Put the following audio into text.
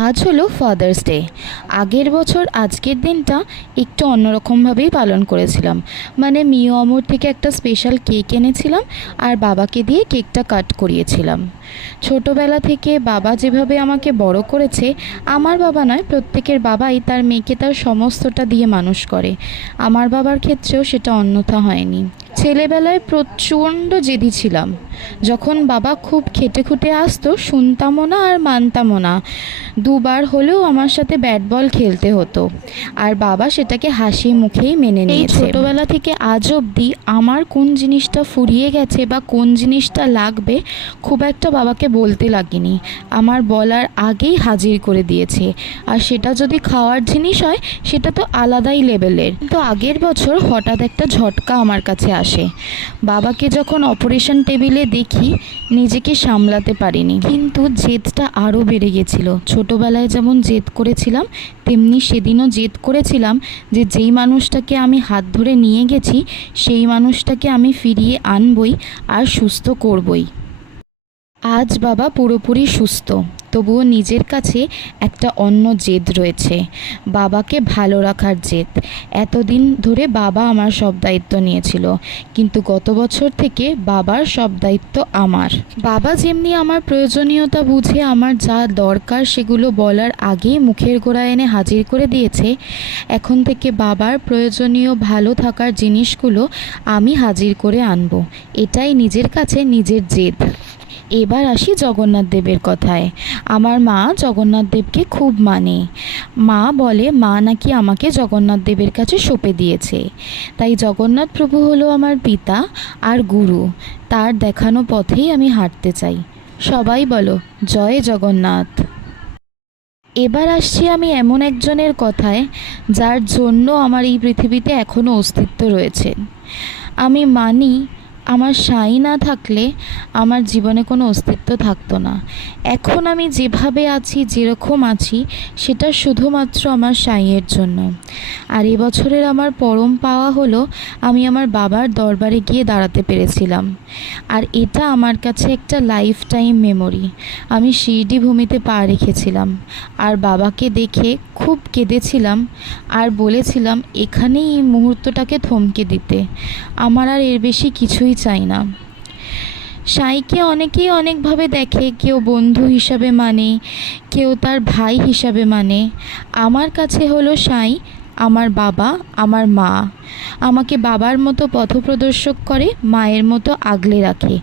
আজ হলো father's day. আগের বছর আজকের দিনটা একটু অন্যরকমভাবেই পালন করেছিলাম। মানে মিও আমুর থেকে একটা স্পেশাল কেক এনেছিলাম আর বাবাকে দিয়ে কেকটা কাট করিয়েছিলাম। ছোটোবেলা থেকে বাবা যেভাবে আমাকে বড় করেছে, আমার বাবা নয়, প্রত্যেকের বাবাই তার মেয়েকে তার সমস্তটা দিয়ে মানুষ করে। আমার বাবার ক্ষেত্রেও সেটা অন্যথা হয়নি। ছেলেবেলায় প্রচণ্ড জেদি ছিলাম। যখন বাবা খুব খেটে খুঁটে আসতো, শুনতামও না আর মানতামও না। দুবার হলেও আমার সাথে ব্যাট বল খেলতে হতো, আর বাবা সেটাকে হাসি মুখেই মেনে নিয়েছে। ছোটোবেলা থেকে আজ অবধি আমার কোন জিনিসটা ফুরিয়ে গেছে বা কোন জিনিসটা লাগবে খুব একটা বাবাকে বলতে লাগিনি। আমার বলার আগেই হাজির করে দিয়েছে। আর সেটা যদি খাওয়ার জিনিস হয় সেটা তো আলাদাই লেভেলের। তো আগের বছর হঠাৎ একটা ঝটকা আমার কাছে আসে। বাবাকে যখন অপারেশন টেবিলে দেখি, নিজেকে সামলাতে পারিনি, কিন্তু জেদটা আরও বেড়ে গেছিল। ছোটোবেলায় যেমন জেদ করেছিলাম, তেমনি সেদিনও জেদ করেছিলাম যে যেই মানুষটাকে আমি হাত ধরে নিয়ে গেছি সেই মানুষটাকে আমি ফিরিয়ে আনবই আর সুস্থ করবই। আজ বাবা পুরোপুরি সুস্থ, তবুও নিজের কাছে একটা অন্য জেদ রয়েছে, বাবাকে ভালো রাখার জেদ। এতদিন ধরে বাবা আমার সব দায়িত্ব নিয়েছিল, কিন্তু গত বছর থেকে বাবার সব দায়িত্ব আমার। বাবা যেমনি আমার প্রয়োজনীয়তা বুঝে আমার যা দরকার সেগুলো বলার আগেই মুখের গোড়ায় এনে হাজির করে দিয়েছে, এখন থেকে বাবার প্রয়োজনীয় ভালো থাকার জিনিসগুলো আমি হাজির করে আনবো। এটাই নিজের কাছে নিজের জেদ। এবার আসি জগন্নাথ দেবের কথায়। আমার মা জগন্নাথ দেবকে খুব মানে। মা বলে মা নাকি আমাকে জগন্নাথ দেবের কাছে সঁপে দিয়েছে। তাই জগন্নাথ প্রভু হলো আমার পিতা আর গুরু। তার দেখানো পথেই আমি হাঁটতে চাই। সবাই বলো জয় জগন্নাথ। এবার আসছি আমি এমন একজনের কথায় যার জন্য আমার এই পৃথিবীতে এখনও অস্তিত্ব রয়েছে। আমি মানি আমার সাই না থাকলে আমার জীবনে কোনো অস্তিত্ব থাকতো না। এখন আমি যেভাবে আছি, যেরকম আছি, সেটা শুধুমাত্র আমার সাইয়ের জন্য। আর এবছরের আমার পরম পাওয়া হলো আমি আমার বাবার দরবারে গিয়ে দাঁড়াতে পেরেছিলাম। আর এটা আমার কাছে একটা লাইফ টাইম মেমোরি। আমি শিরডি ভূমিতে পা রেখেছিলাম আর বাবাকে দেখে খুব কেঁদেছিলাম আর বলেছিলাম এখানেই এই মুহূর্তটাকে থমকে দিতে। আমার আর এর বেশি কিছুই চাই না। সাইকে অনেকেই অনেকভাবে দেখে, কেউ বন্ধু হিসাবে মানে, কেউ তার ভাই হিসাবে মানে। আমার কাছে হলো সাই আমার বাবা, আমার মা। আমাকে বাবার মতো পথপ্রদর্শক করে, মায়ের মতো আগলে রাখে,